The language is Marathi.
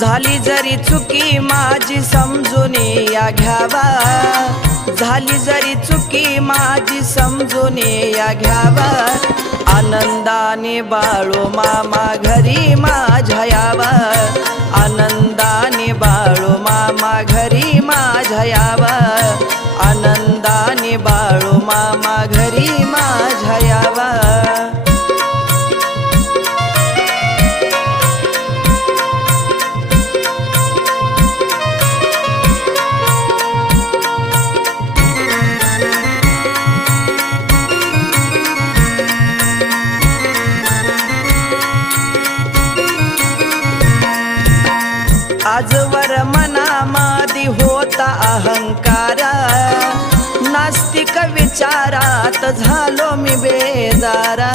झाली जरी चुकी माझी समजून या घ्यावा, झाली जरी चुकी माझी समजून या घ्यावा, आनंदाने बाळू मामा घरी माझ्या यावा, आनंदाने बाळू मामा घरी माझ्या यावा, आनंदाने बाळू मामा घरी माझ्या यावा। आजवर मनामधी होता अहंकार, नास्तिक विचारात झालो मी बेजारा।